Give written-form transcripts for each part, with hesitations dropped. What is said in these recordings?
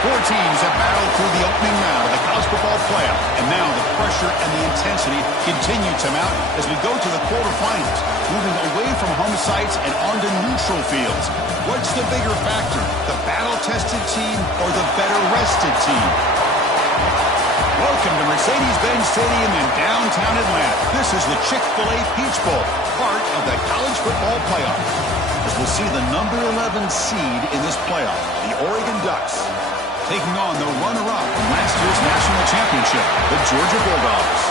Four teams have battled through the opening round of the college football playoff, and now the pressure and the intensity continue to mount as we go to the quarterfinals, moving away from home sites and onto neutral fields. What's the bigger factor, the battle-tested team or the better-rested team? Welcome to Mercedes-Benz Stadium in downtown Atlanta. This is the Chick-fil-A Peach Bowl, part of the college football playoff. As we'll see the number 11 seed in this playoff, the Oregon Ducks, taking on the runner-up from last year's national championship, the Georgia Bulldogs.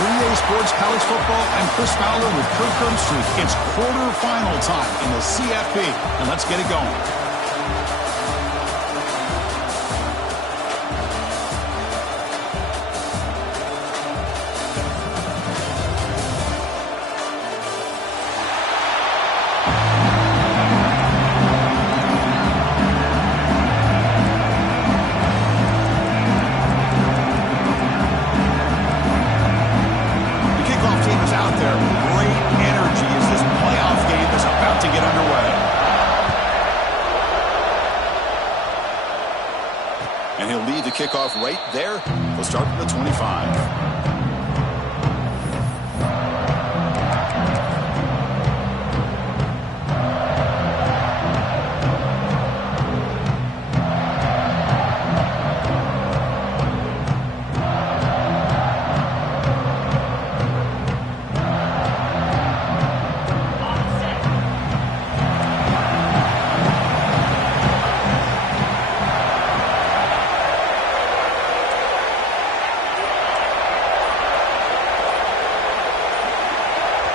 For EA Sports College Football, I'm Chris Fowler with Kirk Herbstreit. It's quarterfinal time in the CFP, and let's get it going. Kickoff right there. We'll start from the 25.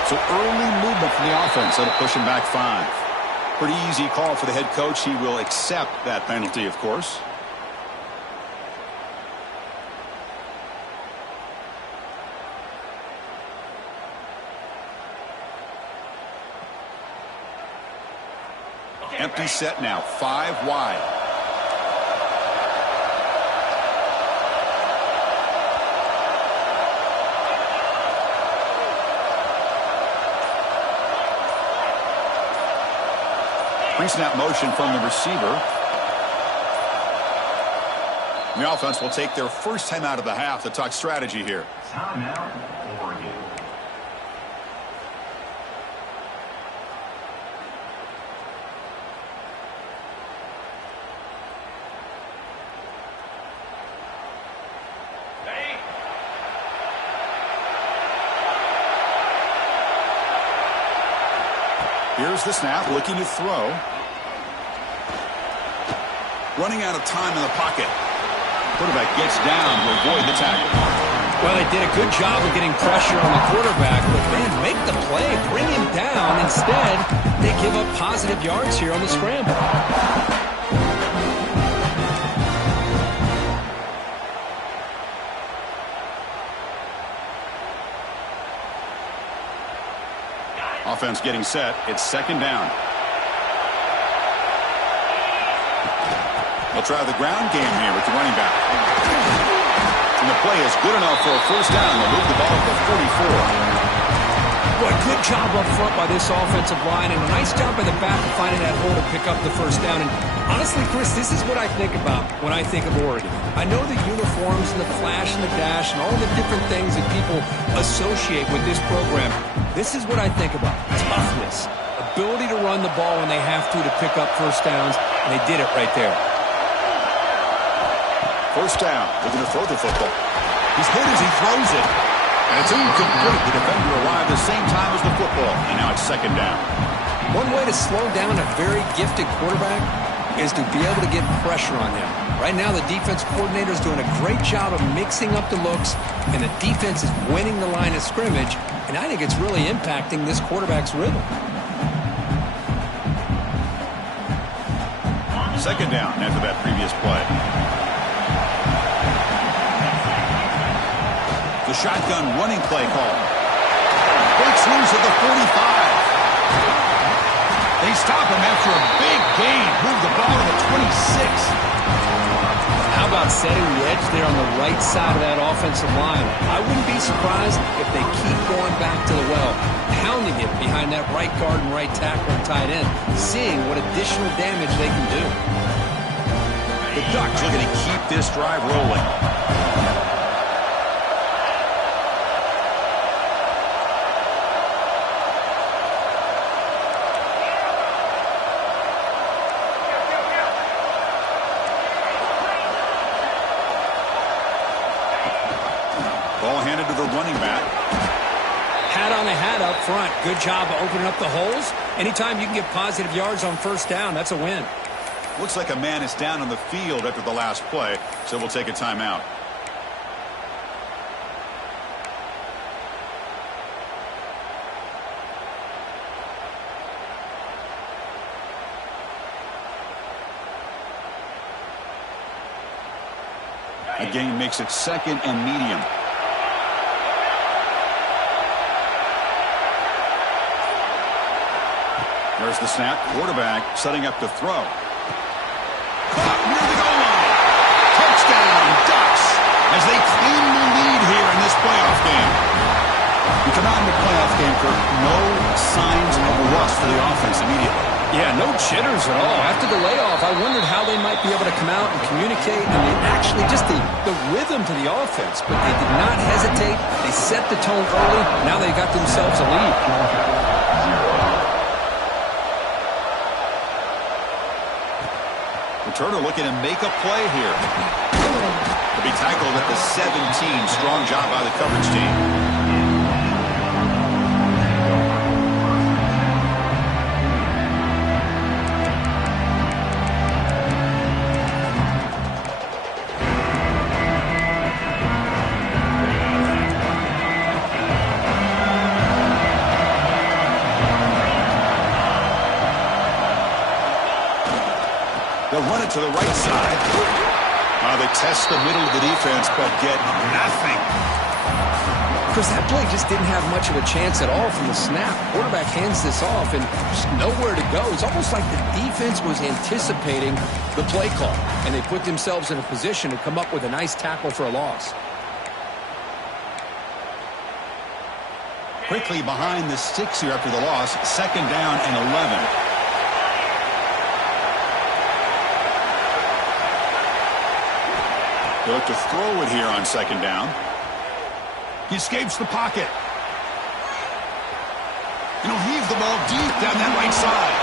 So early movement from the offense. That'll push him back 5. Pretty easy call for the head coach. He will accept that penalty, of course. Empty set now, 5 wide. Pre-snap motion from the receiver. The offense will take their first time out of the half to talk strategy here. Timeout, Oregon. Here's the snap, looking to throw. Running out of time in the pocket. Quarterback gets down to avoid the tackle. Well, they did a good job of getting pressure on the quarterback, but man, make the play, bring him down. Instead, they give up positive yards here on the scramble. Offense getting set. It's second down. They'll try the ground game here with the running back. And the play is good enough for a first down. They'll move the ball to the 44. Boy, good job up front by this offensive line, and a nice job by the back of finding that hole to pick up the first down. And honestly, Chris, this is what I think about when I think of Oregon. I know the uniforms and the flash and the dash and all the different things that people associate with this program. This is what I think about. Toughness. Ability to run the ball when they have to pick up first downs, and they did it right there. First down. Looking to throw the football. He's hit as he throws it. And it's incomplete. The defender arrived the same time as the football. And now it's second down. One way to slow down a very gifted quarterback is to be able to get pressure on him. Right now, the defense coordinator is doing a great job of mixing up the looks, and the defense is winning the line of scrimmage, and I think it's really impacting this quarterback's rhythm. Second down after that previous play. The shotgun running play call. Breaks loose at the 45. They stop him after a big gain. Move the ball to the 26. How about setting the edge there on the right side of that offensive line? I wouldn't be surprised if they keep going back to the well, pounding it behind that right guard and right tackle and tight end, seeing what additional damage they can do. The Ducks looking to keep this drive rolling. Ball handed to the running back. Hat on the hat up front. Good job of opening up the holes. Anytime you can get positive yards on first down, that's a win. Looks like a man is down on the field after the last play, so we'll take a timeout. A gain makes it 2nd and medium. There's the snap. Quarterback setting up to throw. Caught near the goal line. Touchdown, Ducks, as they claim the lead here in this playoff game. We come out in the playoff game for no signs of rust for the offense immediately. Yeah, no jitters at all. After the layoff, I wondered how they might be able to come out and communicate, and they actually just the rhythm to the offense. But they did not hesitate. They set the tone early. Now they got themselves a lead. Turner looking to make a play here. To be tackled at the 17. Strong job by the coverage team. They'll run it to the right side. They test the middle of the defense, but get nothing. Chris, that play just didn't have much of a chance at all from the snap. Quarterback hands this off and just nowhere to go. It's almost like the defense was anticipating the play call, and they put themselves in a position to come up with a nice tackle for a loss. Quickly behind the sticks here after the loss. 2nd down and 11. They look to throw it here on 2nd down. He escapes the pocket. And he'll heave the ball deep down that right side.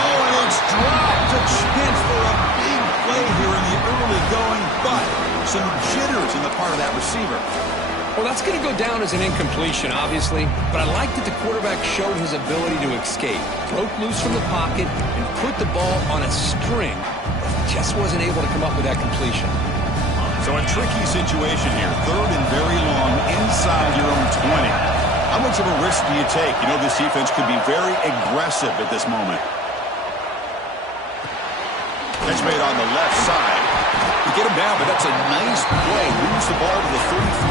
Oh, and it's dropped. A chance for a big play here in the early going, but some jitters in the part of that receiver. Well, that's going to go down as an incompletion, obviously, but I like that the quarterback showed his ability to escape. Broke loose from the pocket and put the ball on a string. Just wasn't able to come up with that completion. So a tricky situation here. 3rd and very long inside your own 20. How much of a risk do you take? You know this defense could be very aggressive at this moment. Catch made on the left side. You get him down, but that's a nice play. Moves the ball to the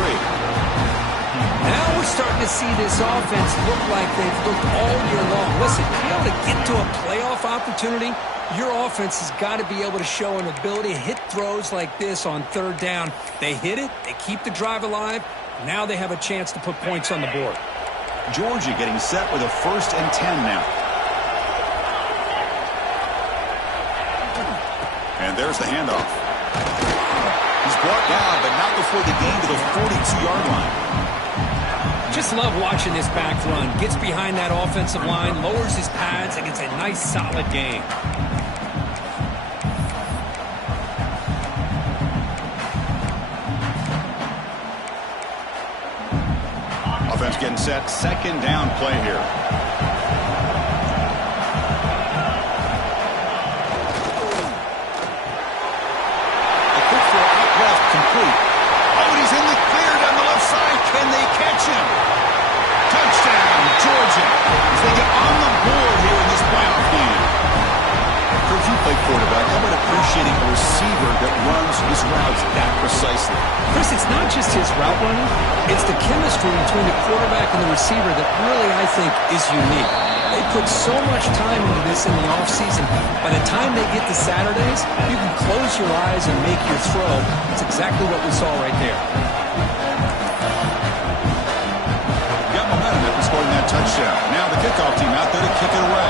33. Now we're starting to see this offense look like they've looked all year long. Listen, to be able to get to a playoff opportunity, your offense has got to be able to show an ability to hit throws like this on 3rd down. They hit it, they keep the drive alive. Now they have a chance to put points on the board. Georgia getting set with a 1st and 10 now. And there's the handoff. He's brought down, but not before the gain to the 42-yard line. Just love watching this back run. Gets behind that offensive line, lowers his pads, and gets a nice solid gain. Offense getting set. 2nd down play here. A quick throw out left, complete. Oh, and he's in the clear down the left side. Can they catch him? Touchdown, Georgia, as they get on the board here in this playoff game. Coach, you play quarterback. How about appreciating a receiver that runs his routes that precisely? Chris, it's not just his route running. It's the chemistry between the quarterback and the receiver that really, I think, is unique. They put so much time into this in the offseason. By the time they get to Saturdays, you can close your eyes and make your throw. That's exactly what we saw right there. Got momentum after scoring that touchdown. Now the kickoff team out there to kick it away.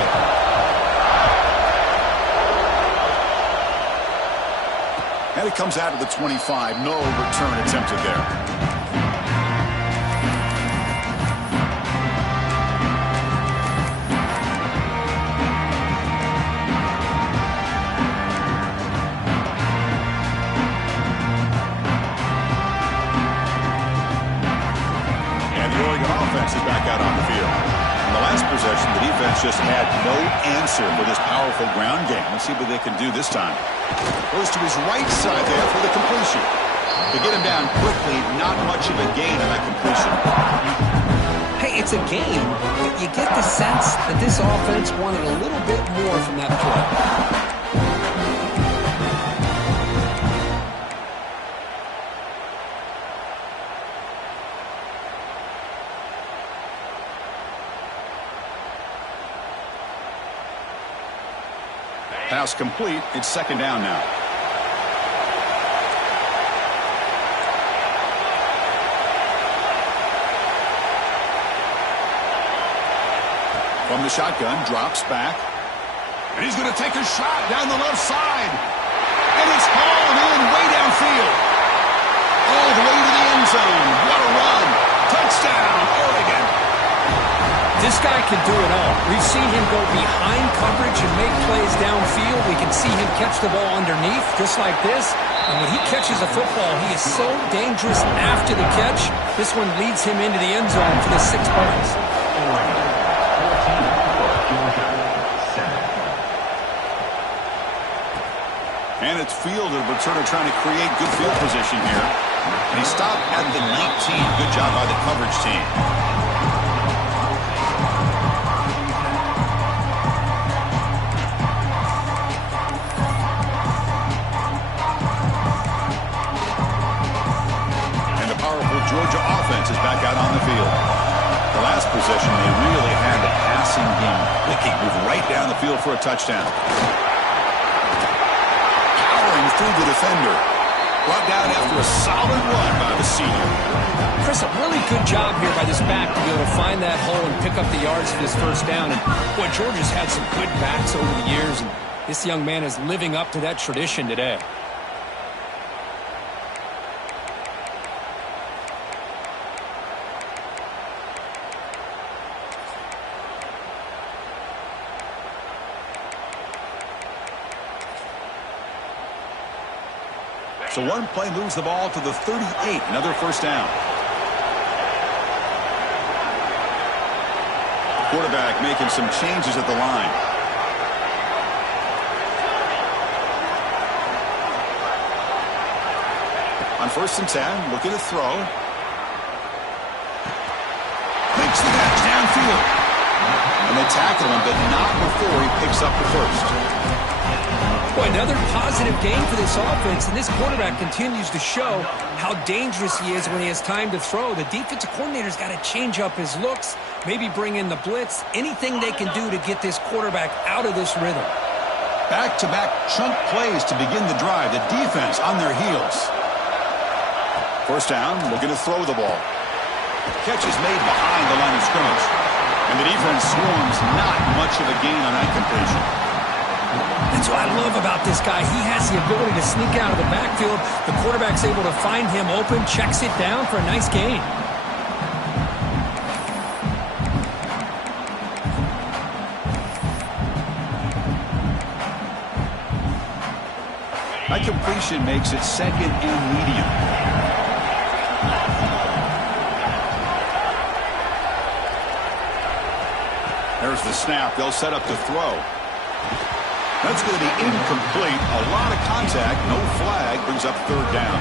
And it comes out of the 25. No return attempted there. And the Oregon offense is back out on the field. In the last possession, the defense just had no answer for this powerful ground game. Let's see what they can do this time. Goes to his right side there for the completion. To get him down quickly, not much of a gain on that completion. Hey, it's a game, but you get the sense that this offense wanted a little bit more from that play. Pass complete. It's second down now. From the shotgun, drops back. And he's going to take a shot down the left side. And it's hauled in way downfield. All the way to the end zone. What a run. Touchdown, Oregon. This guy can do it all. We've seen him go behind coverage and make plays downfield. We can see him catch the ball underneath, just like this. And when he catches a football, he is so dangerous after the catch. This one leads him into the end zone for the 6 points. And it's Fielder, but sort of trying to create good field position here. And he stopped at the 19. Good job by the coverage team. Georgia offense is back out on the field. The last possession, they really had the passing game clicking. Moved right down the field for a touchdown. Powering through the defender. Brought down after a solid run by the senior. Chris, a really good job here by this back to be able to find that hole and pick up the yards for this first down. And boy, Georgia's had some good backs over the years, and this young man is living up to that tradition today. So one play moves the ball to the 38. Another first down. The quarterback making some changes at the line. On 1st and 10, looking to throw. Makes the catch downfield. And they tackle him, but not before he picks up the first. Boy, another positive game for this offense, and this quarterback continues to show how dangerous he is when he has time to throw. The defensive coordinator's got to change up his looks, maybe bring in the blitz, anything they can do to get this quarterback out of this rhythm. Back-to-back chunk plays to begin the drive. The defense on their heels. First down, looking to throw the ball. Catch is made behind the line of scrimmage. And the defense swarms, not much of a gain on that completion. That's what I love about this guy. He has the ability to sneak out of the backfield. The quarterback's able to find him open, checks it down for a nice gain. That completion makes it second and medium. There's the snap. They'll set up to throw. That's going to be incomplete. A lot of contact. No flag. Brings up third down.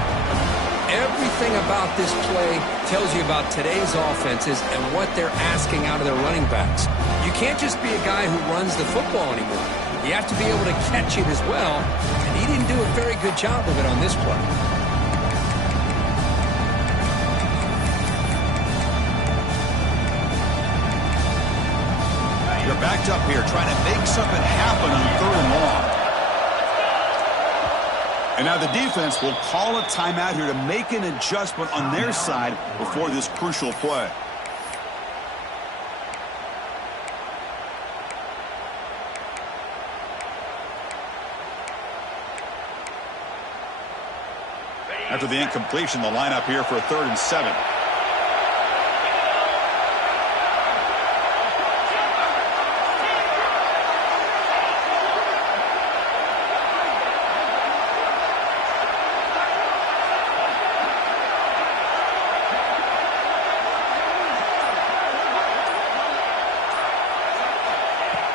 Everything about this play tells you about today's offenses and what they're asking out of their running backs. You can't just be a guy who runs the football anymore. You have to be able to catch it as well, and he didn't do a very good job of it on this play. They're backed up here trying to make something happen on 3rd and long. And now the defense will call a timeout here to make an adjustment on their side before this crucial play. After the incompletion, the lineup here for a 3rd and 7.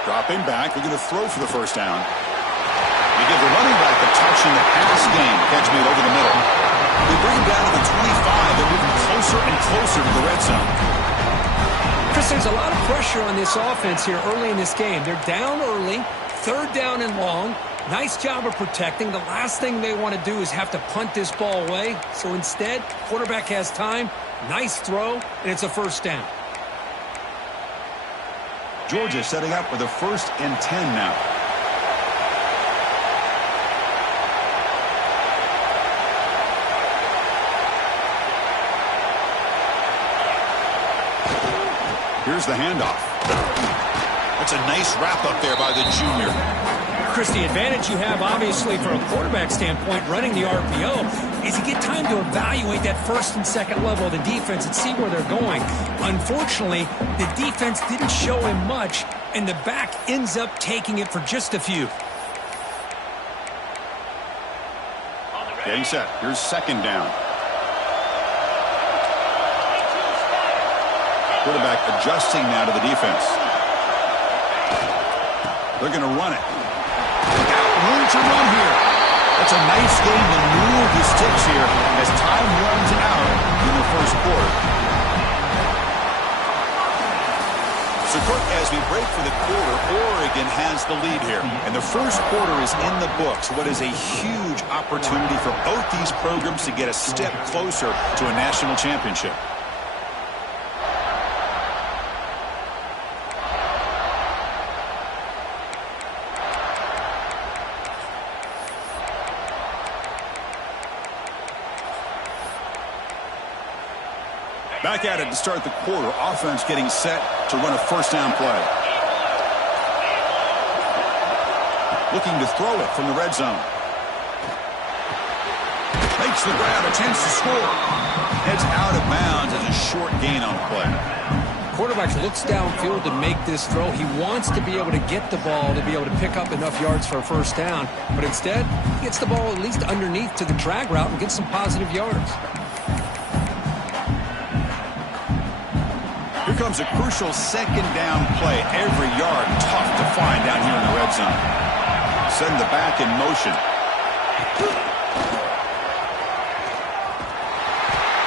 Dropping back, looking to throw for the first down. They give the running back the touch in the pass game. Catch made over the middle. They bring him down to the 25. They're moving closer and closer to the red zone. Chris, there's a lot of pressure on this offense here early in this game. They're down early, 3rd down and long. Nice job of protecting. The last thing they want to do is have to punt this ball away. So instead, quarterback has time. Nice throw, and it's a first down. Georgia setting up with a 1st and 10 now. Here's the handoff. That's a nice wrap up there by the junior. Chris, the advantage you have, obviously, from a quarterback standpoint, running the RPO, is you get time to evaluate that 1st and 2nd level of the defense and see where they're going. Unfortunately, the defense didn't show him much, and the back ends up taking it for just a few. Getting set. Here's 2nd down. Quarterback adjusting now to the defense. They're going to run it. Room to run here. That's a nice game to move the sticks here as time runs out in the 1st quarter. So, Kirk, as we break for the quarter, Oregon has the lead here. And the 1st quarter is in the books. What is a huge opportunity for both these programs to get a step closer to a national championship. Back at it to start the quarter. Offense getting set to run a 1st down play. Looking to throw it from the red zone. Makes the grab, a chance to score. Heads out of bounds as a short gain on the play. Quarterback looks downfield to make this throw. He wants to be able to get the ball to be able to pick up enough yards for a 1st down. But instead, he gets the ball at least underneath to the drag route and gets some positive yards. Here comes a crucial 2nd down play. Every yard tough to find down here in the red zone. Send the back in motion.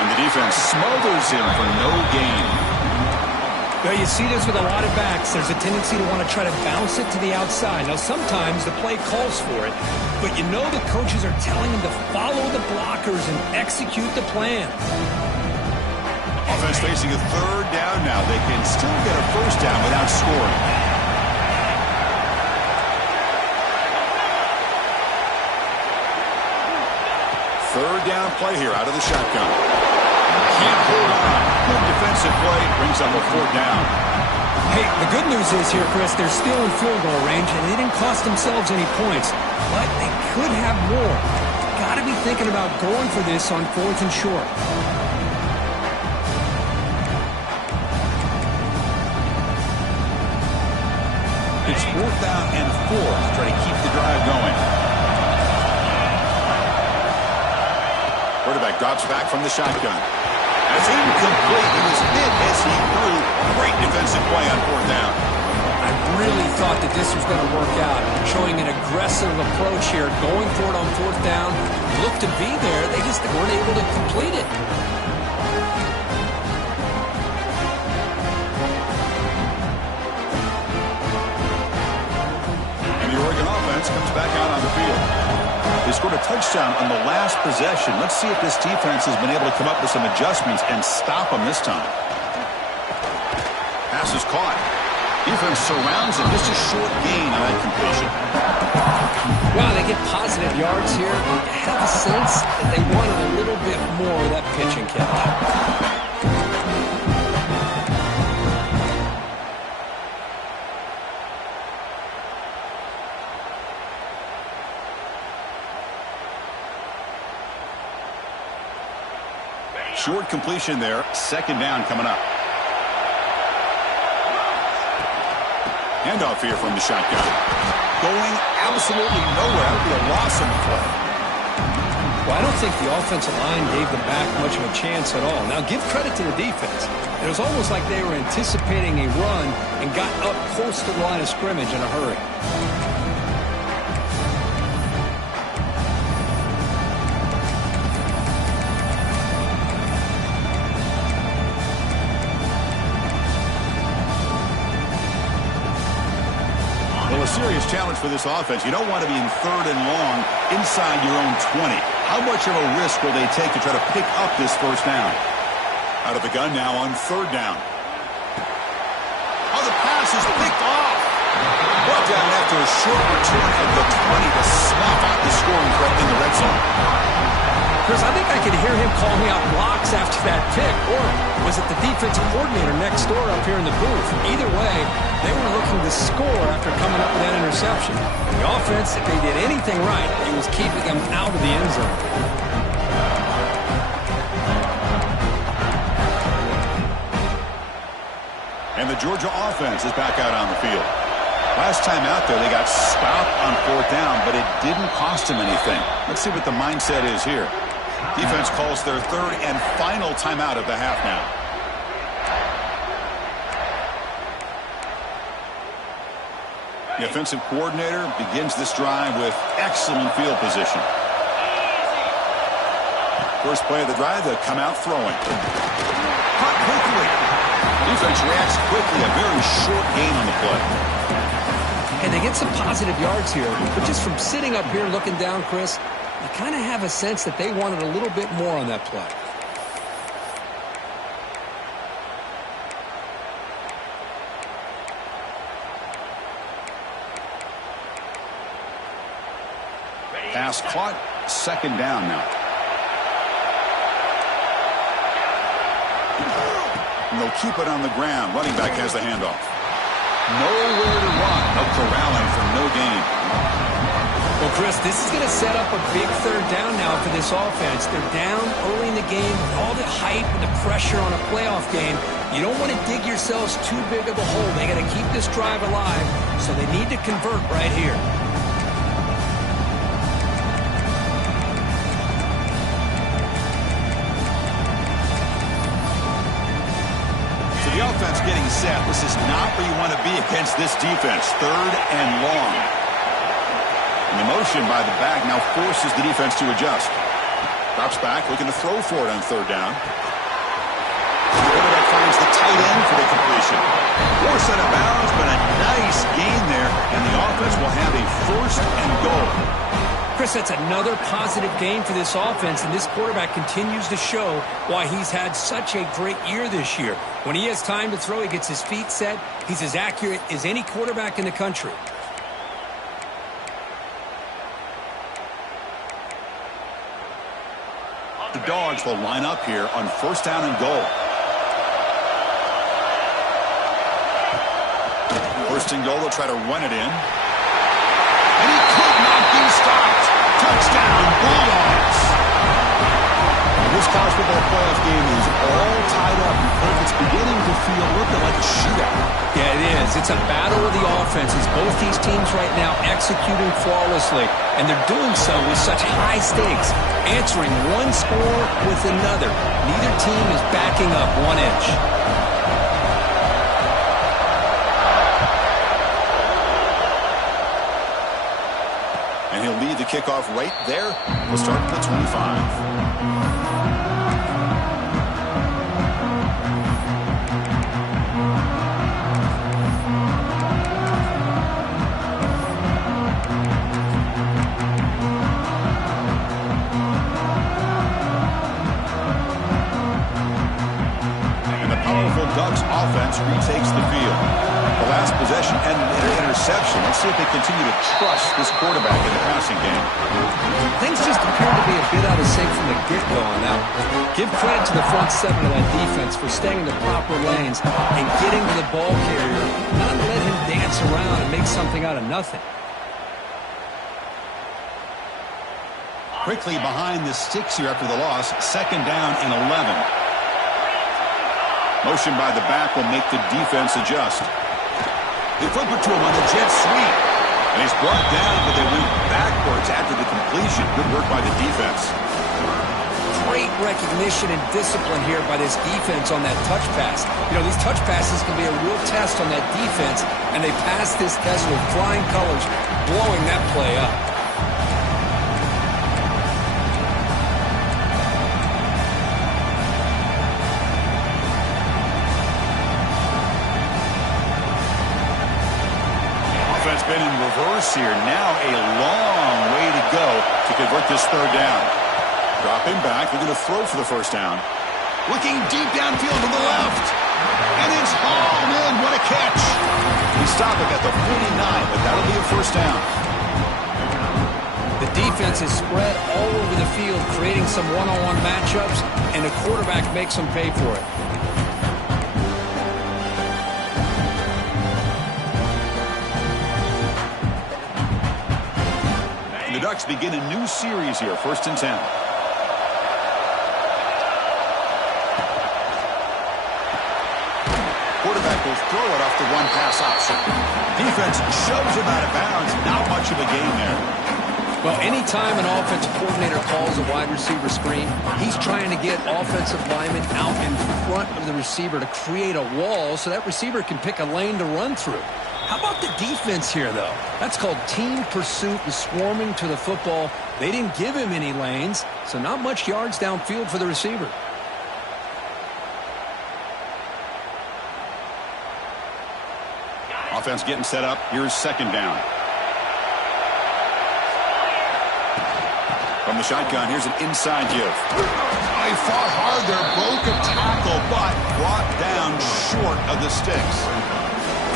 And the defense smothers him for no gain. Well, you see this with a lot of backs. There's a tendency to want to try to bounce it to the outside. Now, sometimes the play calls for it, but you know the coaches are telling them to follow the blockers and execute the plan. Offense facing a 3rd down now. They can still get a 1st down without scoring. Third down play here out of the shotgun. Can't hold on. Good defensive play. Brings up a 4th down. Hey, the good news is here, Chris, they're still in field goal range, and they didn't cost themselves any points. But they could have more. Got to be thinking about going for this on 4th and short. It's 4th down and 4 to try to keep the drive going. Quarterback drops back from the shotgun. That's incomplete. He was hit as he threw. Great defensive play on 4th down. I really thought that this was going to work out. Showing an aggressive approach here, going for it on 4th down. Looked to be there. They just weren't able to complete it. Comes back out on the field. They scored a touchdown on the last possession. Let's see if this defense has been able to come up with some adjustments and stop them this time. Pass is caught. Defense surrounds him. Just a short gain on that completion. Wow, they get positive yards here. I have a sense that they wanted a little bit more of that pitching catch. Short completion there. Second down coming up. Handoff here from the shotgun. Going absolutely nowhere. That would be a loss on the play. Well, I don't think the offensive line gave them back much of a chance at all. Now, give credit to the defense. It was almost like they were anticipating a run and got up close to the line of scrimmage in a hurry. Well, a serious challenge for this offense. You don't want to be in third and long inside your own 20. How much of a risk will they take to try to pick up this first down? Out of the gun now on third down. Oh, the pass is picked off. Brought down after a short return at the 20 to snuff out the scoring threat in the red zone. Chris, I think I could hear him calling out blocks after that pick. Or was it the defensive coordinator next door up here in the booth? Either way, they were looking to score after coming up with that interception. The offense, if they did anything right, it was keeping them out of the end zone. And the Georgia offense is back out on the field. Last time out there, they got stopped on fourth down, but it didn't cost them anything. Let's see what the mindset is here. Defense calls their third and final timeout of the half now. The offensive coordinator begins this drive with excellent field position. First play of the drive, they'll come out throwing. Caught quickly. Defense reacts quickly. A very short gain on the play. And they get some positive yards here, but just from sitting up here looking down, Chris, you kind of have a sense that they wanted a little bit more on that play. Pass caught. Second down now. And they'll keep it on the ground. Running back has the handoff. Nowhere to run. No corralling for no gain. Well, Chris, this is going to set up a big third down now for this offense. They're down early in the game. All the hype and the pressure on a playoff game. You don't want to dig yourselves too big of a hole. They got to keep this drive alive, so they need to convert right here. The offense getting set. This is not where you want to be against this defense. Third and long. And the motion by the back now forces the defense to adjust. Drops back, looking to throw for it on third down. The quarterback finds the tight end for the completion. Force out of bounds, but a nice gain there, and the offense will have a first and goal. Chris, that's another positive game for this offense, and this quarterback continues to show why he's had such a great year this year. When he has time to throw, he gets his feet set. He's as accurate as any quarterback in the country. The Dogs will line up here on first down and goal. First and goal, they'll try to run it in. And he could not be stopped. Touchdown, Bulldogs. This college football playoff game is all tied up. It's beginning to feel a little bit like a shootout. Yeah, it is. It's a battle of the offenses. Both these teams right now executing flawlessly, and they're doing so with such high stakes, answering one score with another. Neither team is backing up 1 inch. And he'll lead the kickoff right there. We'll start at the 25. Ducks offense retakes the field. The last possession and an interception. Let's see if they continue to trust this quarterback in the passing game. Things just appear to be a bit out of sync from the get-go on that. Give credit to the front seven of that defense for staying in the proper lanes and getting to the ball carrier, not let him dance around and make something out of nothing. quickly behind the sticks here after the loss. 2nd down and 11. Motion by the back will make the defense adjust. They flip it to him on the jet sweep. And he's brought down, but they went backwards after the completion. Good work by the defense. Great recognition and discipline here by this defense on that touch pass. You know, these touch passes can be a real test on that defense, and they passed this test with flying colors, blowing that play up. Offense been in reverse here. Now a long way to go to convert this 3rd down. Dropping back, they're going to throw for the 1st down. Looking deep downfield to the left. And it's hauled in. What a catch. We stop it at the 49, but that'll be a 1st down. The defense is spread all over the field, creating some one-on-one matchups, and the quarterback makes them pay for it. And the Ducks begin a new series here, 1st and 10. Quarterback will throw it off the one-pass option. Defense shoves him out of bounds. Not much of a gain there. Well, anytime an offensive coordinator calls a wide receiver screen, he's trying to get offensive linemen out in front of the receiver to create a wall so that receiver can pick a lane to run through. How about the defense here, though? That's called team pursuit and swarming to the football. They didn't give him any lanes, so not much yards downfield for the receiver. Offense getting set up. Here's 2nd down. From the shotgun, here's an inside give. He fought hard there, broke a tackle, but brought down short of the sticks.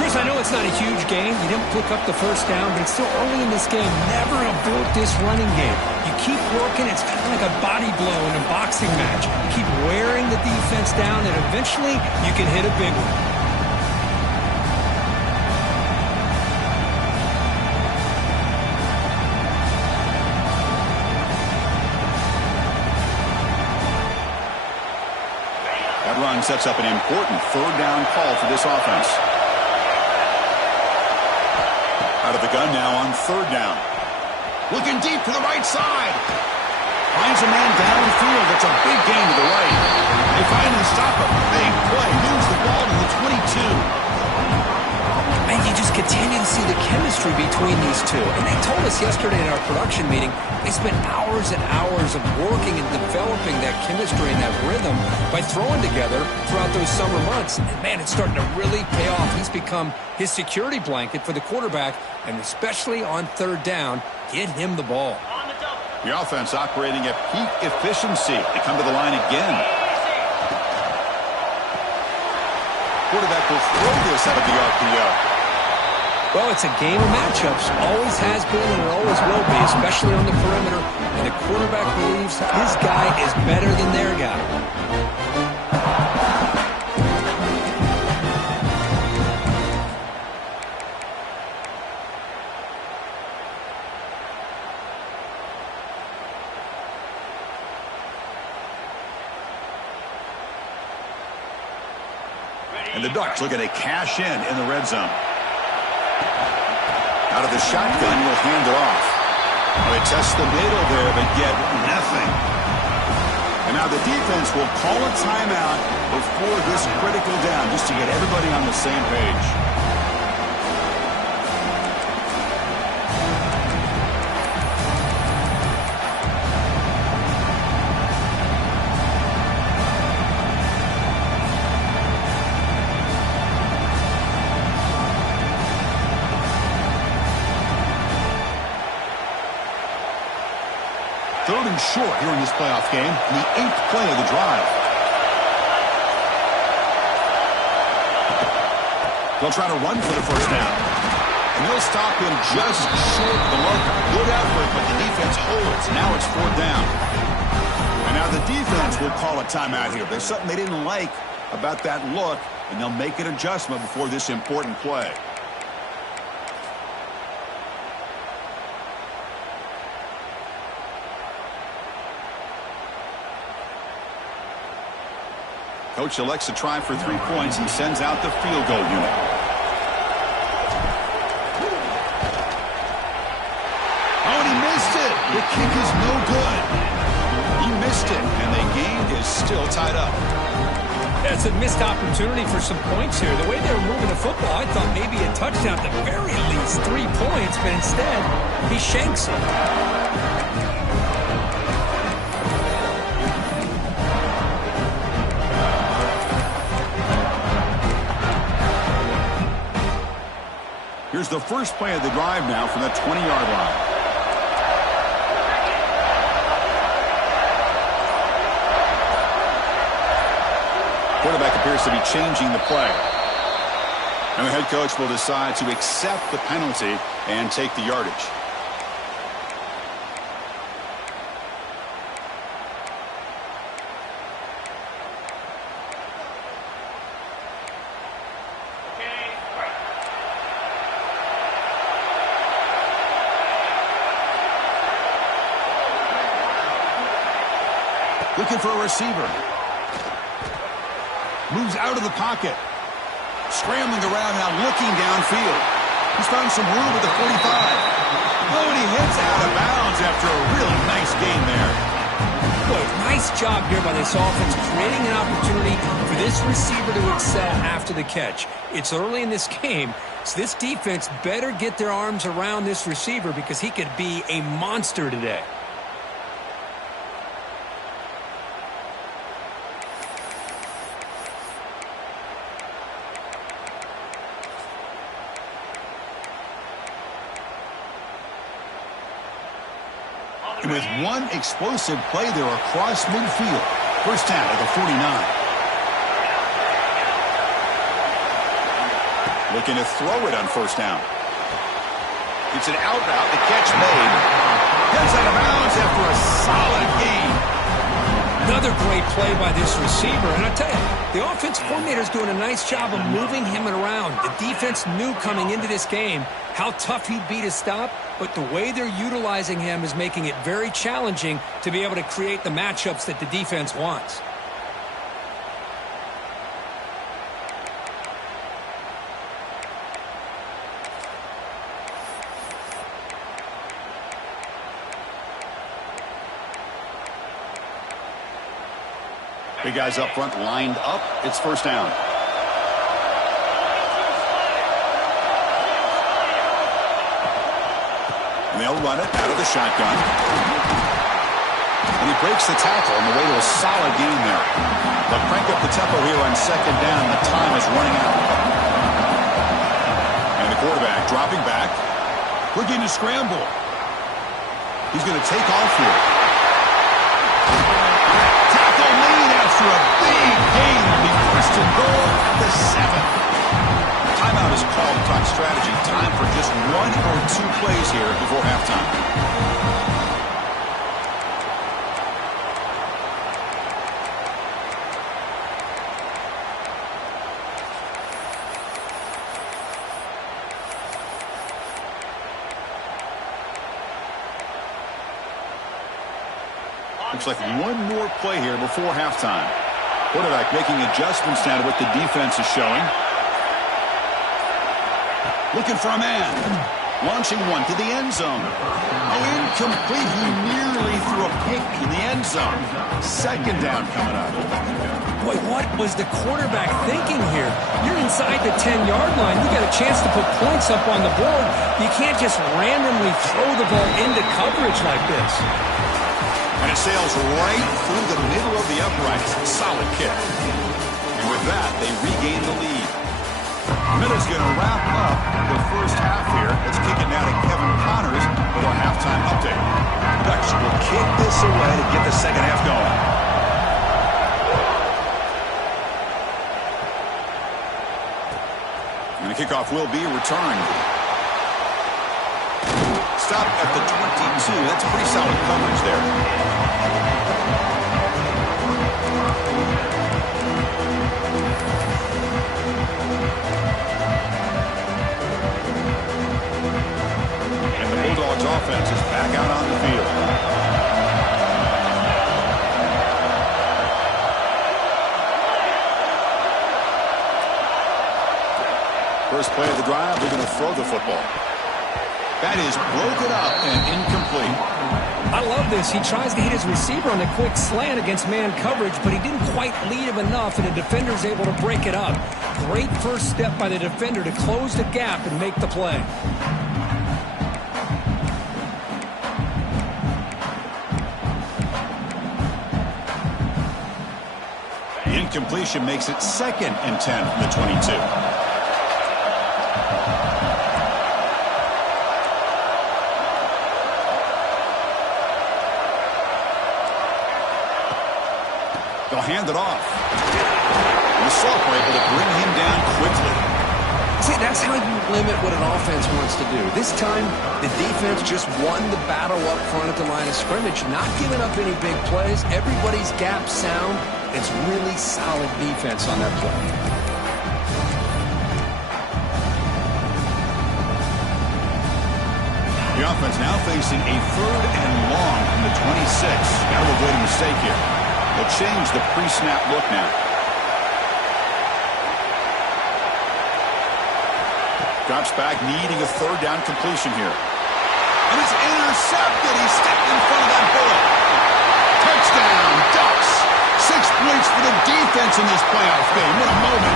Chris, I know it's not a huge game. You didn't pick up the 1st down, but it's still early in this game. Never abort this running game. You keep working. It's kind of like a body blow in a boxing match. You keep wearing the defense down, and eventually you can hit a big one. That run sets up an important 3rd down call for this offense. Out of the gun now on 3rd down. Looking deep to the right side. Finds a man downfield. That's a big gain to the right. They finally stop a big play. Moves the ball to the 22. And you just continue to see the chemistry between these two. And they told us yesterday in our production meeting, they spent hours and hours of working and developing that chemistry and that rhythm by throwing together throughout those summer months. And, man, it's starting to really pay off. He's become his security blanket for the quarterback, and especially on 3rd down, get him the ball. The offense operating at peak efficiency. They come to the line again. Quarterback will throw this out of the RPO. Well, it's a game of matchups. Always has been and it always will be, especially on the perimeter. And the quarterback believes his guy is better than their guy. And the Ducks looking to cash in the red zone. Out of the shotgun, will hand it off. They test the middle there, but get nothing. And now the defense will call a timeout before this critical down, just to get everybody on the same page. Third and short here in this playoff game, the 8th play of the drive. They'll try to run for the 1st down. And they'll stop him just short of the marker. Good effort, but the defense holds. Now it's 4th down. And now the defense will call a timeout here. There's something they didn't like about that look, and they'll make an adjustment before this important play. Coach elects to try for 3 points and sends out the field goal unit. Oh, and he missed it. The kick is no good. He missed it, and the game is still tied up. That's a missed opportunity for some points here. The way they were moving the football, I thought maybe a touchdown, at the very least 3 points, but instead, he shanks it. Here's the first play of the drive now from the 20-yard line. Quarterback appears to be changing the play. And the head coach will decide to accept the penalty and take the yardage. Looking for a receiver. Moves out of the pocket. Scrambling around now, looking downfield. He's found some room at the 45. Oh, and he heads out of bounds after a really nice gain there. Boy, nice job here by this offense, creating an opportunity for this receiver to excel after the catch. It's early in this game, so this defense better get their arms around this receiver because he could be a monster today. With one explosive play there across midfield. First down at the 49. Looking to throw it on first down. It's an out route. The catch made. Gets out of bounds after a solid gain. Another great play by this receiver. And I tell you, the offensive coordinator is doing a nice job of moving him around. The defense knew coming into this game how tough he'd be to stop, but the way they're utilizing him is making it very challenging to be able to create the matchups that the defense wants. Big guys up front lined up. It's first down. And they'll run it out of the shotgun. And he breaks the tackle on the way to a solid gain there. They'll crank up the tempo here on second down. The time is running out. And the quarterback dropping back. Looking to scramble. He's going to take off here. Tackle made after a big gain. Will be first and goal at the 7. Timeout is called to talk strategy. Time for just 1 or 2 plays here before halftime. Looks like 1 more play here before halftime. Quarterback making adjustments now to what the defense is showing. Looking for a man. Launching one to the end zone. Oh, incomplete. He nearly threw a pick in the end zone. Second down coming up. Boy, what was the quarterback thinking here? You're inside the 10-yard line. You got a chance to put points up on the board. You can't just randomly throw the ball into coverage like this. And it sails right through the middle of the uprights. Solid kick. And with that, they regain the lead. Minute's going to wrap up the first half here. Let's kick it now to Kevin Connors with our halftime update. Ducks will kick this away to get the second half going. And the kickoff will be returned. Stop at the 22. That's pretty solid coverage there. Offense is back out on the field. first play of the drive, they're going to throw the football. That is broken up and incomplete. I love this. He tries to hit his receiver on a quick slant against man coverage, but he didn't quite lead him enough, and the defender's able to break it up. Great first step by the defender to close the gap and make the play. The incompletion makes it 2nd and 10 from the 22. They'll hand it off. And the Salk were able to bring him down quickly. See, that's how you limit what an offense wants to do. This time, the defense just won the battle up front at the line of scrimmage, not giving up any big plays. Everybody's gap sound. It's really solid defense on that play. The offense now facing a 3rd and long from the 26. Got to avoid a mistake here. They'll change the pre-snap look now. Drops back, needing a 3rd down completion here. And it's intercepted. He stepped in front of that bullet. Touchdown, Ducks. 6 points for the defense in this playoff game. What a moment.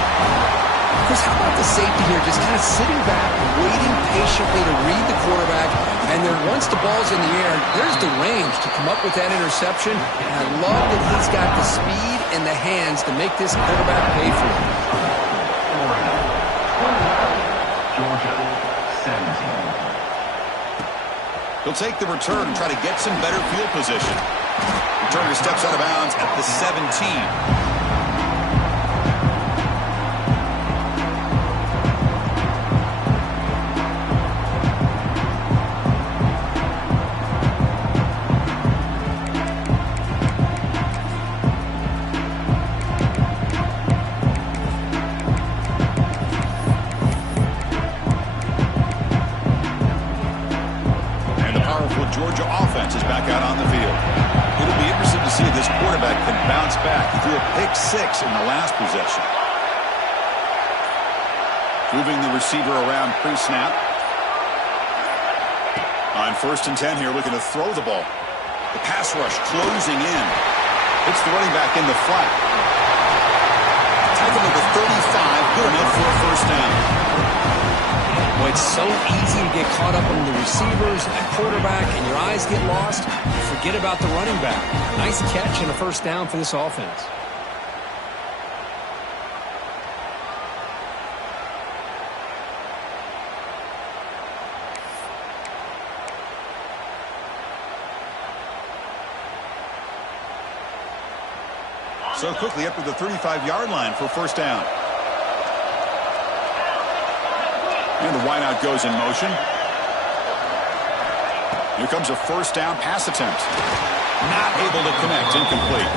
Chris, how about the safety here? Just kind of sitting back, waiting patiently to read the quarterback. And then once the ball's in the air, there's the range to come up with that interception. And I love that he's got the speed and the hands to make this quarterback pay for it. Georgia, 17. He'll take the return and try to get some better field position. Returner steps out of bounds at the 17. Georgia offense is back out on the field. It'll be interesting to see if this quarterback can bounce back. He threw a pick 6 in the last possession. Moving the receiver around pre-snap. On 1st and 10 here, looking to throw the ball. The pass rush closing in. It's the running back in the flat. Tackle number 35, good enough for a 1st down. Boy, it's so easy to get caught up on the receivers and the quarterback, and your eyes get lost. You forget about the running back. Nice catch and a 1st down for this offense. So quickly up to the 35-yard line for 1st down. And the wideout goes in motion. Here comes a 1st down pass attempt. Not able to connect. Incomplete.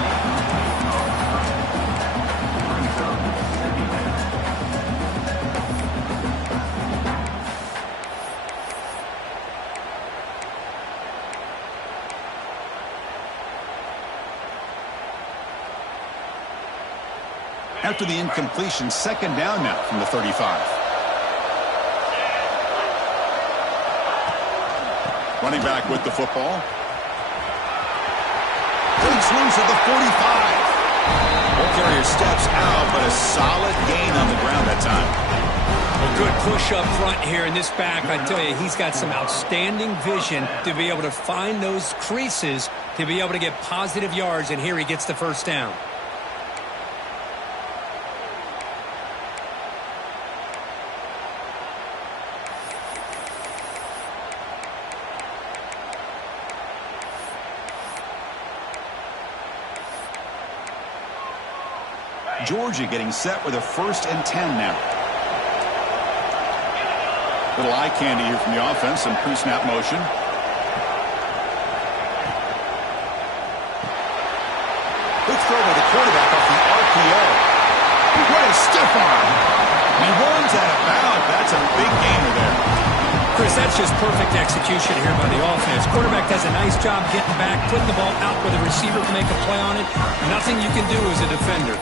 After the incompletion, 2nd down now from the 35. Running back with the football. Breaks loose at the 45. Ball carrier steps out, but a solid gain on the ground that time. A good push up front here in this back. I tell you, he's got some outstanding vision to be able to find those creases, to be able to get positive yards, and here he gets the 1st down. Georgia getting set with a 1st and 10 now. Little eye candy here from the offense, some pre-snap motion. Quick throw by the quarterback off the RPO. What a stiff arm. He runs out of bounds. That's a big gainer there. Chris, that's just perfect execution here by the offense. Quarterback does a nice job getting back, putting the ball out where the receiver can make a play on it. Nothing you can do as a defender.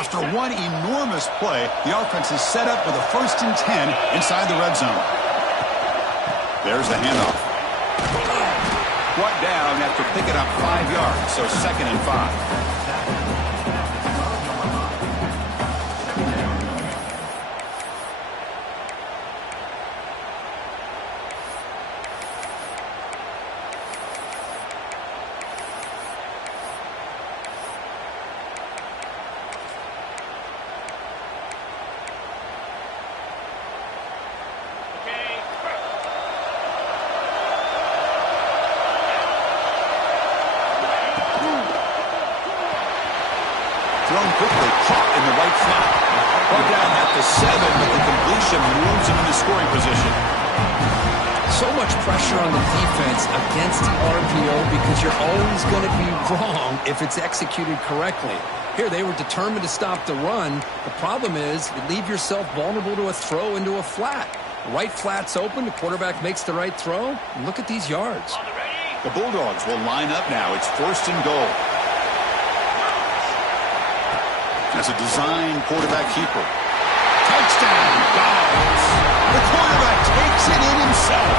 After one enormous play, the offense is set up with a 1st and 10 inside the red zone. There's the handoff. Brought down after picking up 5 yards, so 2nd and 5. Thrown quickly, caught in the right flat. Brought down at the 7, but the completion moves him into scoring position. So much pressure on the defense against the RPO because you're always going to be wrong if it's executed correctly. Here, they were determined to stop the run. The problem is you leave yourself vulnerable to a throw into a flat. The right flat's open, the quarterback makes the right throw. And look at these yards. The Bulldogs will line up now. It's 1st and goal. As a design quarterback keeper. Touchdown, Dogs. The quarterback takes it in himself.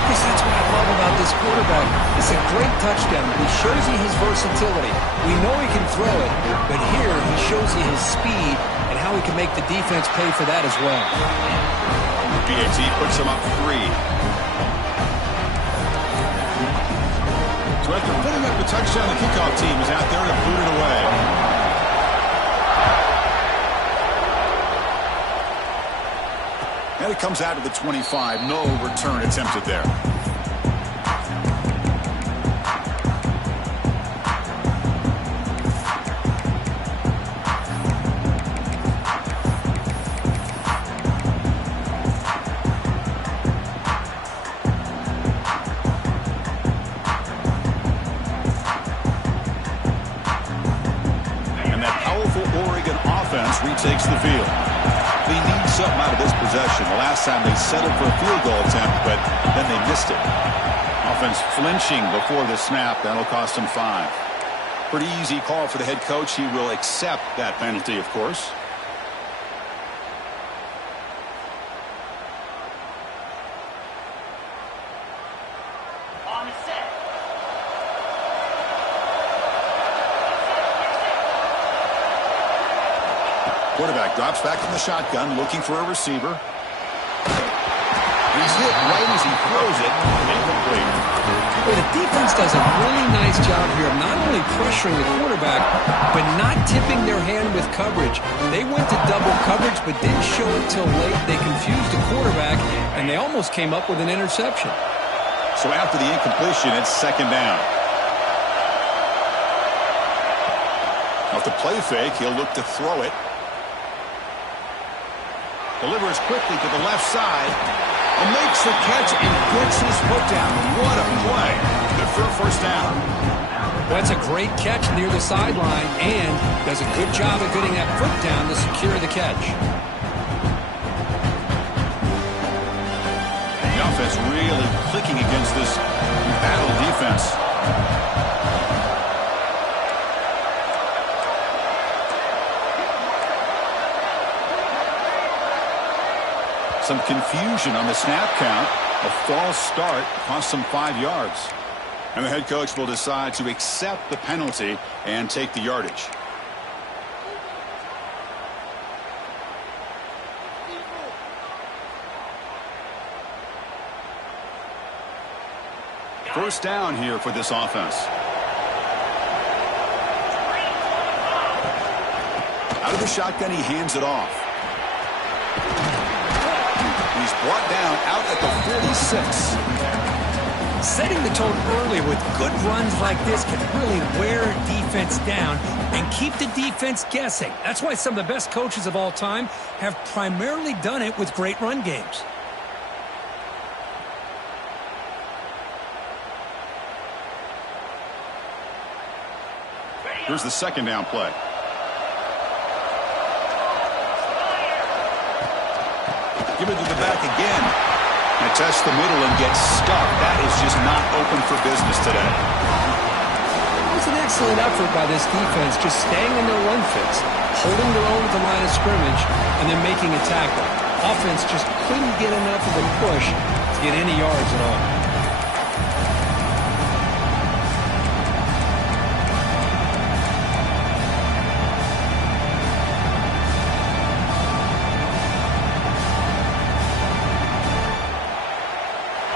Because that's what I love about this quarterback. It's a great touchdown. He shows you his versatility. We know he can throw it, but here he shows you his speed and how he can make the defense pay for that as well. BAT puts him up 3. So after putting up the touchdown, the kickoff team is out there to boot it away. And it comes out of the 25. No return attempted there. And that powerful Oregon offense retakes the field. They need something out of this possession. The last time they settled for a field goal attempt, but then they missed it. Offense flinching before the snap. That'll cost them 5. Pretty easy call for the head coach. He will accept that penalty, of course. Quarterback drops back from the shotgun, looking for a receiver. He's hit right as he throws it. Incomplete. Well, the defense does a really nice job here of not only pressuring the quarterback, but not tipping their hand with coverage. They went to double coverage, but didn't show it till late. They confused the quarterback, and they almost came up with an interception. So after the incompletion, it's 2nd down. Off the play fake, he'll look to throw it. Delivers quickly to the left side and makes the catch and gets his foot down. What a play. Good for a 1st down. Well, that's a great catch near the sideline and does a good job of getting that foot down to secure the catch. The offense really clicking against this battle defense. Some confusion on the snap count. A false start cost them 5 yards. And the head coach will decide to accept the penalty and take the yardage. First down here for this offense. Out of the shotgun, he hands it off. He's brought down out at the 46. Setting the tone early with good runs like this can really wear a defense down and keep the defense guessing. That's why some of the best coaches of all time have primarily done it with great run games. Here's the 2nd down play. Give it to the back again. And test the middle and get stuck. That is just not open for business today. was an excellent effort by this defense, just staying in their run fits, holding their own at the line of scrimmage, and then making a tackle. Offense just couldn't get enough of a push to get any yards at all.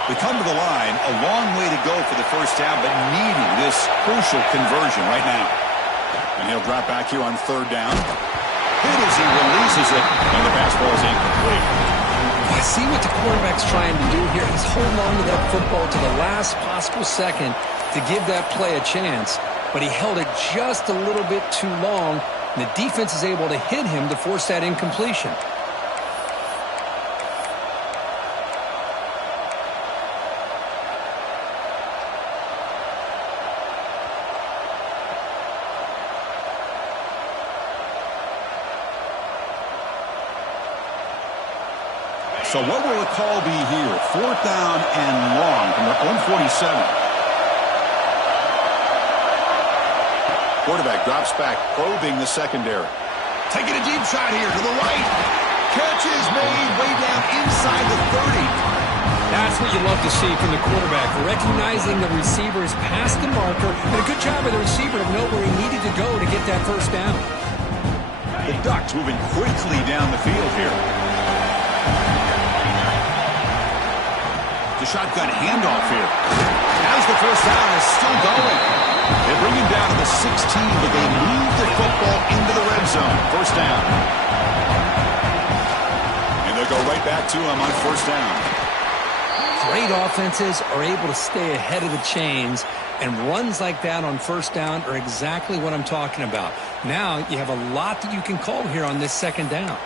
We come to the line, a long way to go for the first down, but needing this crucial conversion right now. And he'll drop back here on third down. Hit as he releases it, and the pass ball is incomplete. I see what the quarterback's trying to do here. He's holding on to that football to the last possible second to give that play a chance, but he held it just a little bit too long, and the defense is able to hit him to force that incompletion. So what will the call be here? Fourth down and long from their own 47. Quarterback drops back, probing the secondary. Taking a deep shot here to the right. Catch is made way down inside the 30. That's what you love to see from the quarterback, recognizing the receiver's past the marker, and a good job of the receiver to know where he needed to go to get that first down. The Ducks moving quickly down the field here. The shotgun handoff here. As the first down is still going. They bring him down to the 16, but they move the football into the red zone. First down. And they'll go right back to him on first down. Great offenses are able to stay ahead of the chains, and runs like that on first down are exactly what I'm talking about. Now you have a lot that you can call here on this second down.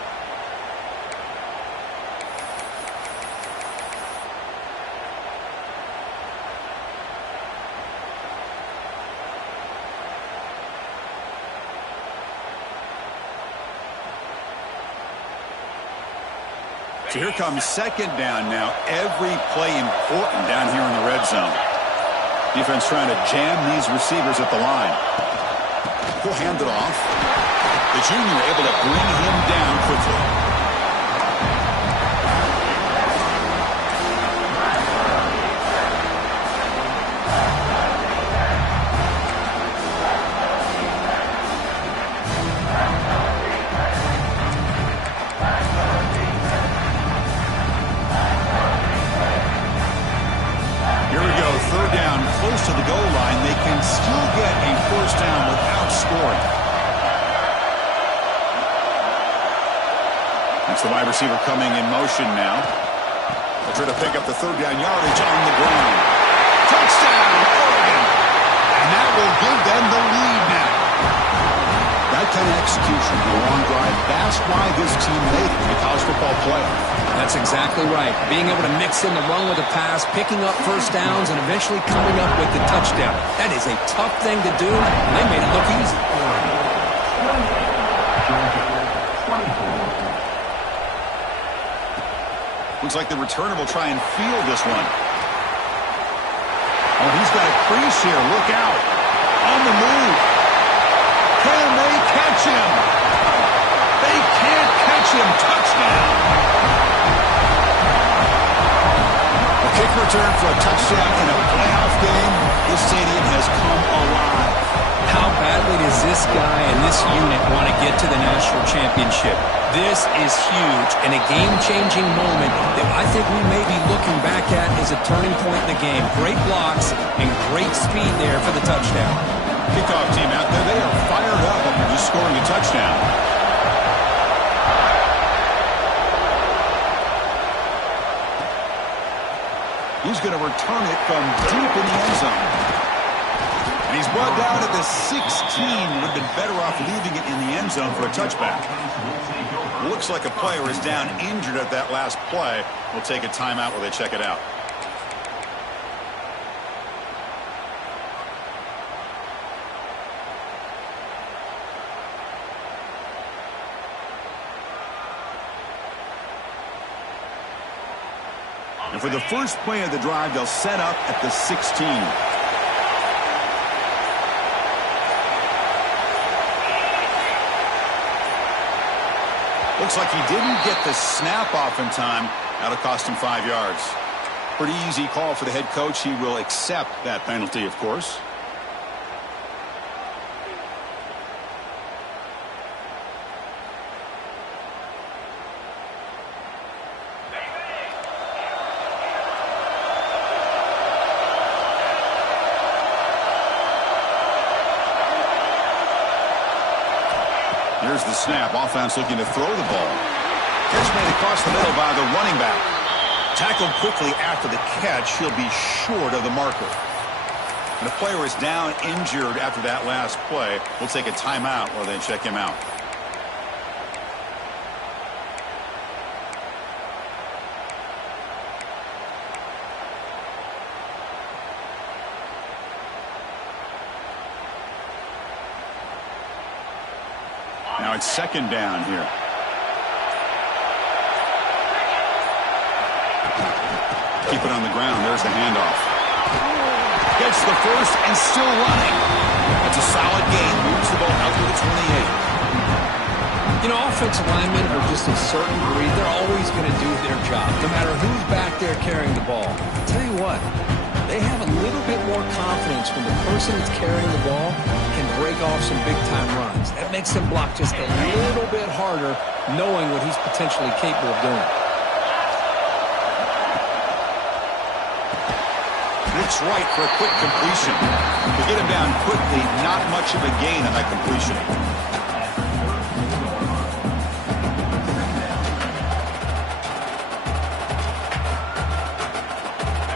So here comes second down now. Every play important down here in the red zone. Defense trying to jam these receivers at the line. He'll hand it off. The junior able to bring him down quickly. Close to the goal line, they can still get a first down without scoring. That's the wide receiver coming in motion now. They'll try to pick up the third down yardage on the ground. Touchdown, Oregon! And that will give them the lead now. That kind of execution on a long drive, that's why this team made it in the college football playoff. That's exactly right. Being able to mix in the run with the pass, picking up first downs, and eventually coming up with the touchdown. That is a tough thing to do, and they made it look easy. Looks like the returner will try and field this one. Oh, he's got a crease here. Look out. On the move. Can they catch him? They can't catch him. Touchdown. A kick return for a touchdown in a playoff game. This stadium has come alive. How badly does this guy and this unit want to get to the national championship? This is huge and a game-changing moment that I think we may be looking back at as a turning point in the game. Great blocks and great speed there for the touchdown. Kickoff team out there, they are fired up after just scoring a touchdown. He's going to return it from deep in the end zone. And he's brought down at the 16. Would have been better off leaving it in the end zone for a touchback. Looks like a player is down injured at that last play. We'll take a timeout while they check it out. And for the first play of the drive, they'll set up at the 16. Looks like he didn't get the snap off in time. That'll cost him 5 yards. Pretty easy call for the head coach. He will accept that penalty, of course. Here's the snap. Offense looking to throw the ball. Catch made across the middle by the running back. Tackled quickly after the catch. He'll be short of the marker. And the player is down injured after that last play. We'll take a timeout while they check him out. Now it's second down here. Keep it on the ground. There's the handoff. Gets the first and still running. That's a solid gain. Moves the ball out to the 28. You know, offensive linemen are just a certain breed. They're always going to do their job, no matter who's back there carrying the ball. I'll tell you what, they have a little bit more confidence when the person that's carrying the ball can break off some big-time runs. That makes them block just a little bit harder, knowing what he's potentially capable of doing. It's right for a quick completion. To get him down quickly, not much of a gain on that completion.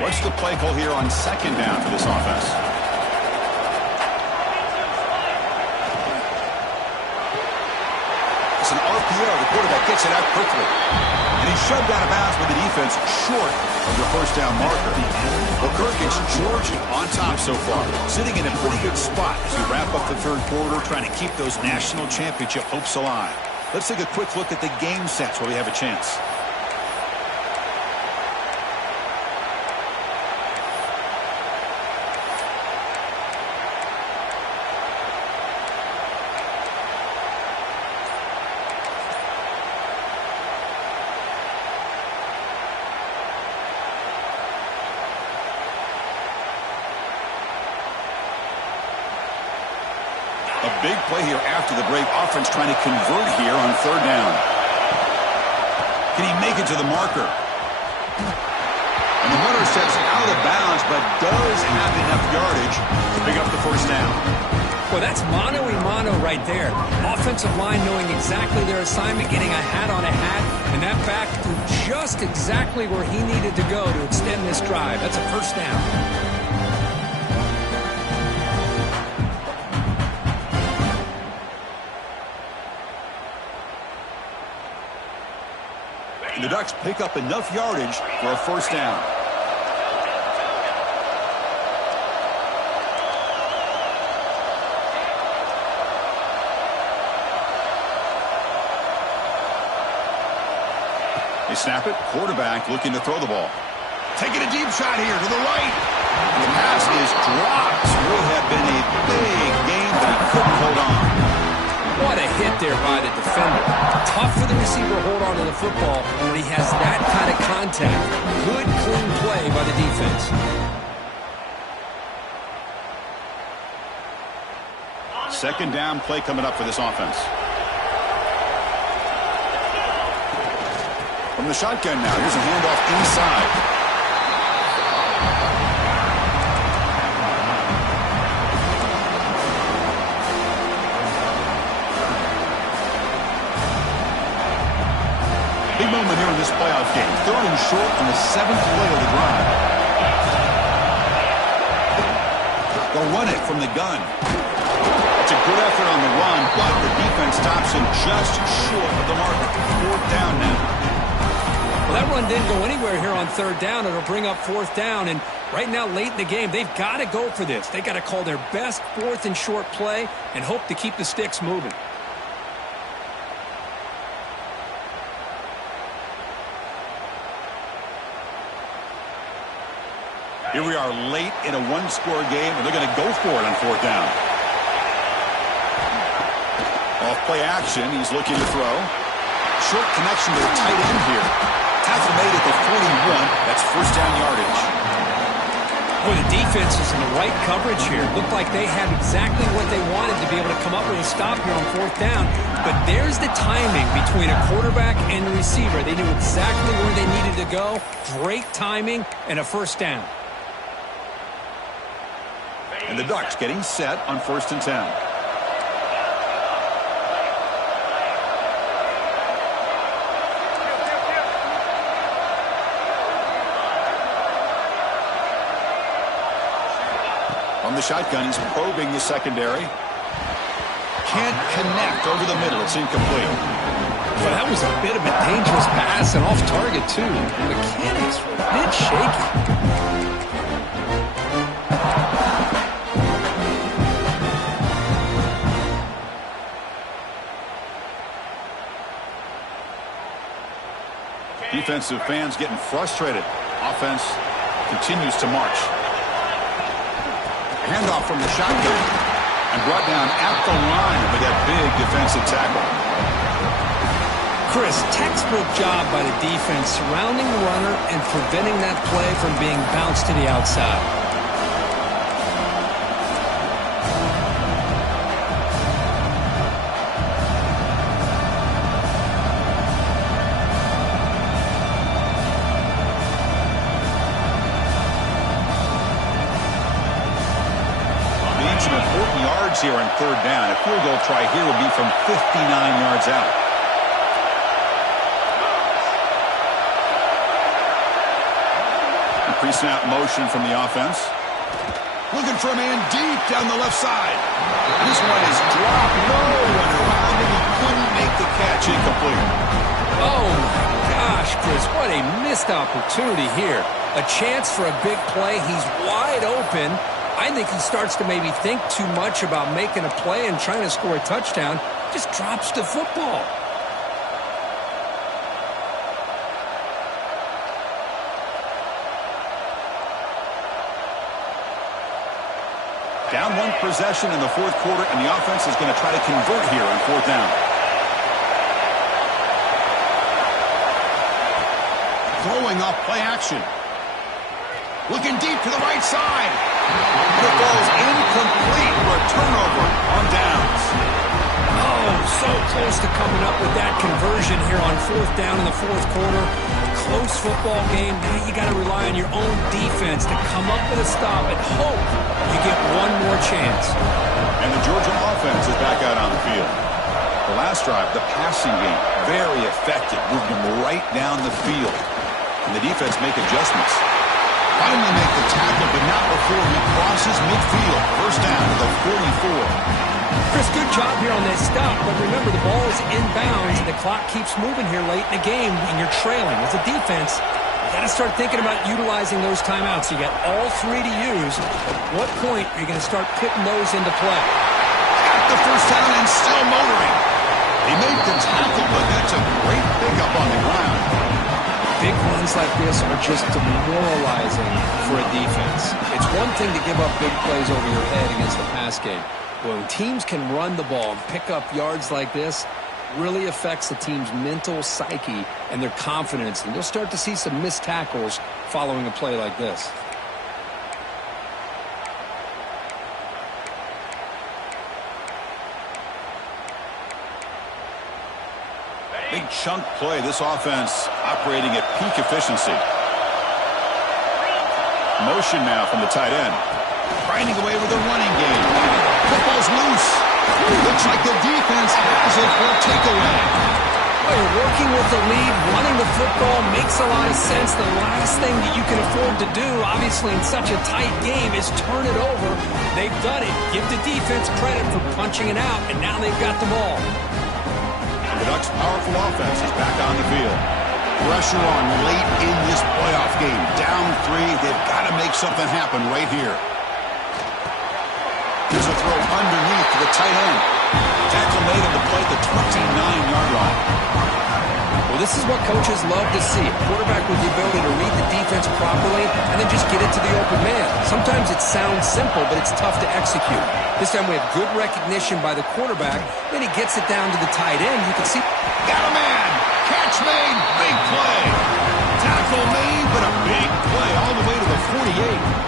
What's the play call here on second down for this offense? It's an RPO. The quarterback gets it out quickly. And he's shoved out of bounds with the defense short of the first down marker. Well, Kirk, it's Georgia on top so far, sitting in a pretty good spot as we wrap up the third quarter, trying to keep those national championship hopes alive. Let's take a quick look at the game sets where we have a chance. A big play here after the break. Offense trying to convert here on third down. Can he make it to the marker? And the runner steps out of bounds, but does have enough yardage to pick up the first down. Well, that's mano-a-mano right there. Offensive line knowing exactly their assignment, getting a hat on a hat, and that back to just exactly where he needed to go to extend this drive. That's a first down. The Ducks pick up enough yardage for a first down. They snap it. Quarterback looking to throw the ball. Taking a deep shot here to the right. The pass is dropped. Would have been a big gain, but he couldn't hold on. What a hit there by the defender. Tough for the receiver to hold on to the football when he has that kind of contact. Good, clean play by the defense. Second down play coming up for this offense. From the shotgun now, here's a handoff inside. Big moment here in this playoff game. Third and short on the 7th play of the drive. They'll run it from the gun. It's a good effort on the run, but the defense stops him just short of the marker. Fourth down now. Well, that run didn't go anywhere here on third down. It'll bring up fourth down, and right now, late in the game, they've got to go for this. They've got to call their best fourth and short play and hope to keep the sticks moving. Here we are late in a one-score game, and they're going to go for it on fourth down. Off play action, he's looking to throw. Short connection to the tight end here. Tackle made at the 41. That's first down yardage. Boy, the defense is in the right coverage here. Looked like they had exactly what they wanted to be able to come up with a stop here on fourth down. But there's the timing between a quarterback and the receiver. They knew exactly where they needed to go. Great timing and a first down. And the Ducks getting set on 1st and 10. On the shotgun, he's probing the secondary. Can't connect over the middle. It's incomplete. Well, that was a bit of a dangerous pass and off target, too. The mechanics were a bit shaky. Defensive fans getting frustrated. Offense continues to march. Handoff from the shotgun and brought down at the line with that big defensive tackle. Chris, textbook job by the defense surrounding the runner and preventing that play from being bounced to the outside. Some important yards here on 3rd down. A field goal try here would be from 59 yards out. Pre-snap motion from the offense. Looking for a man deep down the left side. This one is dropped. No one around him. He couldn't make the catch. Incomplete. Oh, my gosh, Chris, what a missed opportunity here. A chance for a big play. He's wide open. I think he starts to maybe think too much about making a play and trying to score a touchdown. Just drops the football. Down 1 possession in the 4th quarter, and the offense is going to try to convert here on 4th down. Throwing off play action. Looking deep to the right side. Football's incomplete for a turnover on downs. Oh, so close to coming up with that conversion here on 4th down in the 4th quarter. Close football game. Now you got to rely on your own defense to come up with a stop and hope you get one more chance. And the Georgia offense is back out on the field. The last drive, the passing game, very effective. Moved them right down the field. And the defense make adjustments. Finally make the tackle, but not before he crosses midfield. First down to the 44. Chris, good job here on that stop, but remember the ball is inbounds and the clock keeps moving here late in the game and you're trailing. As a defense, you got to start thinking about utilizing those timeouts. You got all 3 to use. At what point are you going to start putting those into play? Got the first down and still motoring. He made the tackle, but that's a great pickup on the ground. Big runs like this are just demoralizing for a defense. It's one thing to give up big plays over your head against the pass game. When teams can run the ball and pick up yards like this, really affects the team's mental psyche and their confidence. And you'll start to see some missed tackles following a play like this. Big chunk play. This offense operating at peak efficiency. Motion now from the tight end. Grinding away with a running game. Football's loose. Looks like the defense has it for a takeaway. Well, you're working with the lead, running the football makes a lot of sense. The last thing that you can afford to do, obviously in such a tight game, is turn it over. They've done it. Give the defense credit for punching it out, and now they've got the ball. The Ducks' powerful offense is back on the field. Pressure on late in this playoff game. Down 3. They've got to make something happen right here. Here's a throw underneath to the tight end. Tackle made on the play at the 29-yard line. Well, this is what coaches love to see. A quarterback with the ability to read the defense properly and then just get it to the open man. Sometimes it sounds simple, but it's tough to execute. This time we have good recognition by the quarterback. Then he gets it down to the tight end. You can see. Got a man. Catch made. Big play. Tackle made, but a big play all the way to the 48.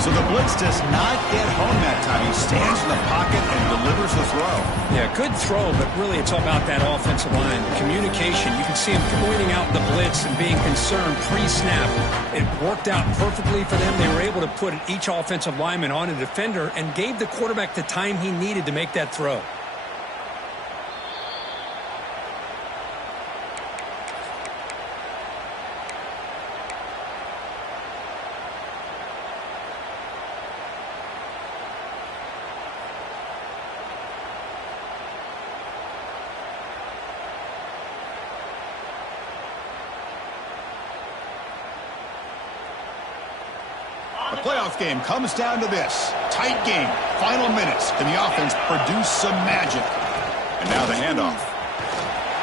So the blitz does not get home that time. He stands in the pocket and delivers the throw. Yeah, good throw, but really it's all about that offensive line. Communication. You can see him pointing out the blitz and being concerned pre-snap. It worked out perfectly for them. They were able to put each offensive lineman on a defender and gave the quarterback the time he needed to make that throw. The playoff game comes down to this. Tight game. Final minutes. Can the offense produce some magic? And now the handoff.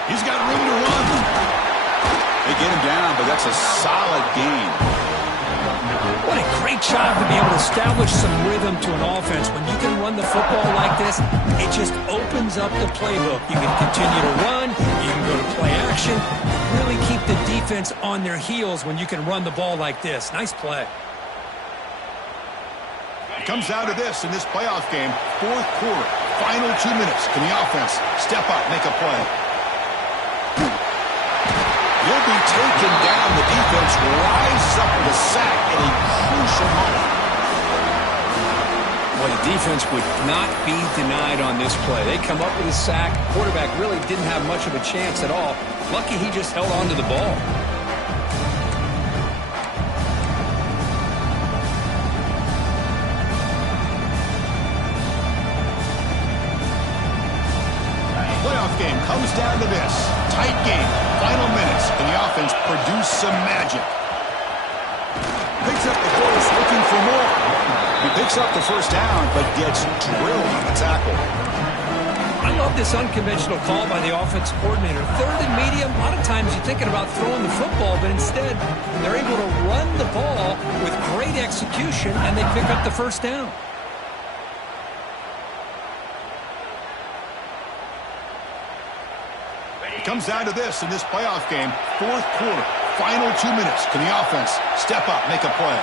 He's got room to run. They get him down, but that's a solid gain. What a great job to be able to establish some rhythm to an offense. When you can run the football like this, it just opens up the playbook. You can continue to run. You can go to play action. Really keep the defense on their heels when you can run the ball like this. Nice play. Comes down to this in this playoff game. Fourth quarter. Final 2 minutes. Can the offense step up, make a play? He'll be taken down. The defense rises up with a sack at a crucial moment. Well, the defense would not be denied on this play. They come up with a sack. Quarterback really didn't have much of a chance at all. Lucky he just held on to the ball. Game comes down to this. Tight game. Final minutes. Can the offense produce some magic? Picks up the force, looking for more. He picks up the first down, but gets drilled on the tackle. I love this unconventional call by the offensive coordinator. Third and medium, a lot of times you're thinking about throwing the football, but instead they're able to run the ball with great execution, and they pick up the first down. Comes down to this in this playoff game. Fourth quarter. Final 2 minutes. Can the offense step up, make a play?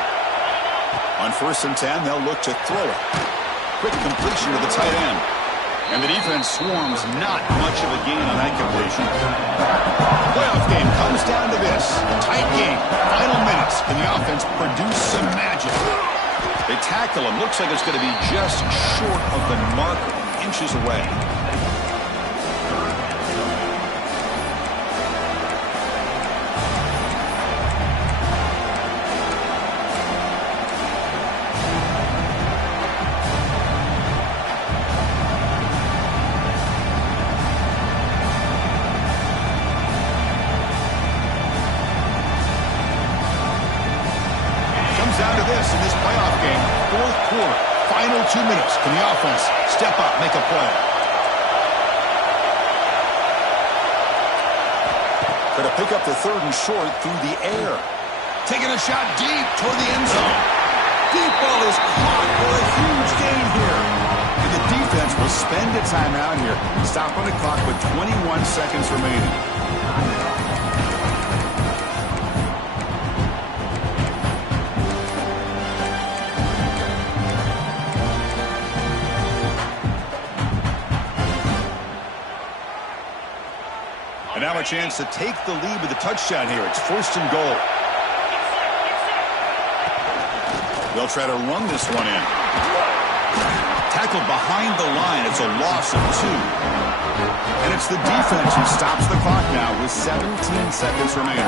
On 1st and 10, they'll look to throw it. Quick completion to the tight end. And the defense swarms, not much of a gain on that completion. Playoff game comes down to this. Tight game. Final minutes. Can the offense produce some magic? They tackle him. Looks like it's going to be just short of the marker, inches away. Down to this in this playoff game. Fourth quarter. Final 2 minutes. Can the offense step up, make a play? Going to pick up the 3rd and short through the air. Taking a shot deep toward the end zone. Deep ball is caught for a huge gain here. And the defense will spend a timeout here. Stop on the clock with 21 seconds remaining. And now a chance to take the lead with a touchdown here. It's 1st and goal. They'll try to run this one in. Tackled behind the line. It's a loss of 2. And it's the defense who stops the clock now with 17 seconds remaining.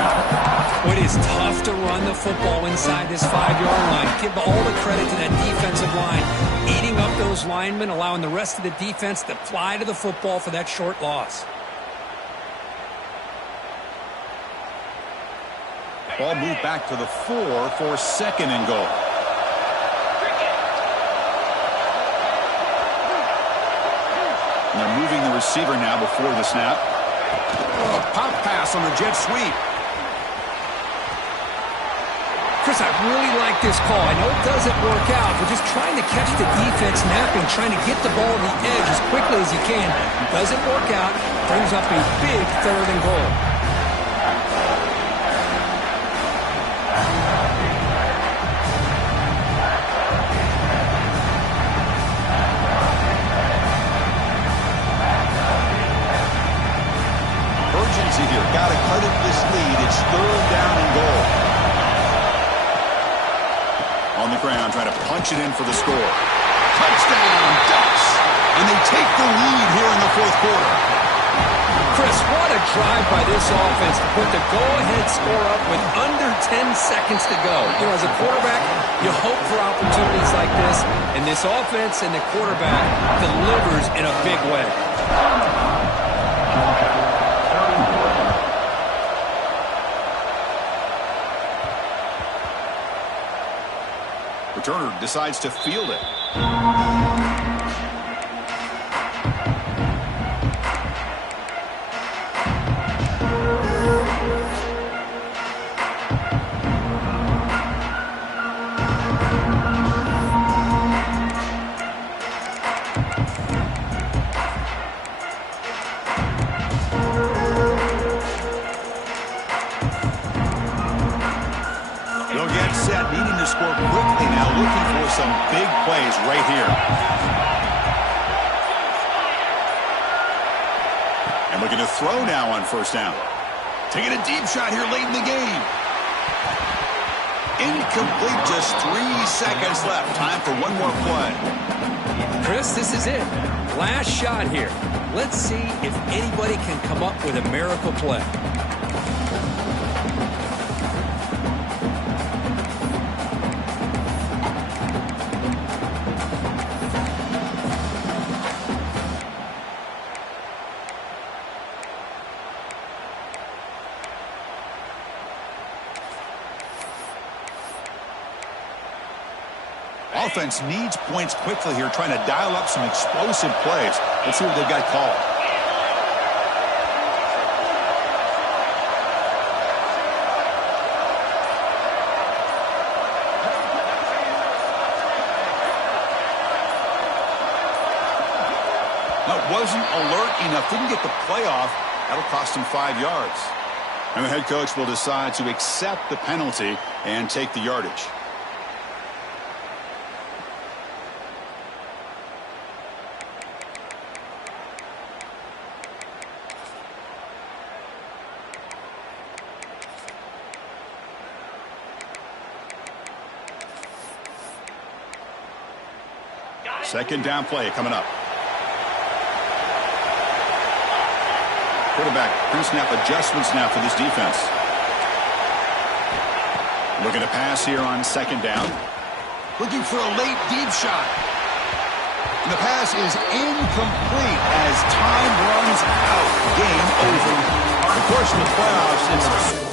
It is tough to run the football inside this 5-yard line. Give all the credit to that defensive line. Eating up those linemen, allowing the rest of the defense to fly to the football for that short loss. Ball moved back to the 4 for 2nd and goal. And they're moving the receiver now before the snap. A pop pass on the jet sweep. Chris, I really like this call. I know it doesn't work out, but just trying to catch the defense napping, trying to get the ball on the edge as quickly as you can. Doesn't work out. Brings up a big 3rd and goal. Urgency here. Got to cut it this lead. It's 3rd down and goal. On the ground, trying to punch it in for the score. Touchdown, Ducks! And they take the lead here in the 4th quarter. Chris, what a drive by this offense to put the go-ahead score up with under 10 seconds to go. You know, as a quarterback, you hope for opportunities like this, and this offense and the quarterback delivers in a big way. Returner decides to field it. They'll get set, needing to score quickly now, looking for some big plays right here. And looking to throw now on 1st down. Taking a deep shot here late in the game. Incomplete, just 3 seconds left. Time for one more play. Chris, this is it. Last shot here. Let's see if anybody can come up with a miracle play. Offense needs points quickly here, trying to dial up some explosive plays. Let's see what they've got called. That wasn't alert enough. Didn't get the play off. That'll cost him 5 yards. And the head coach will decide to accept the penalty and take the yardage. Second down play coming up. Quarterback pre-snap adjustments now for this defense. Looking to pass here on 2nd down. Looking for a late deep shot. And the pass is incomplete as time runs out. Game over. Of course, in the playoffs, it's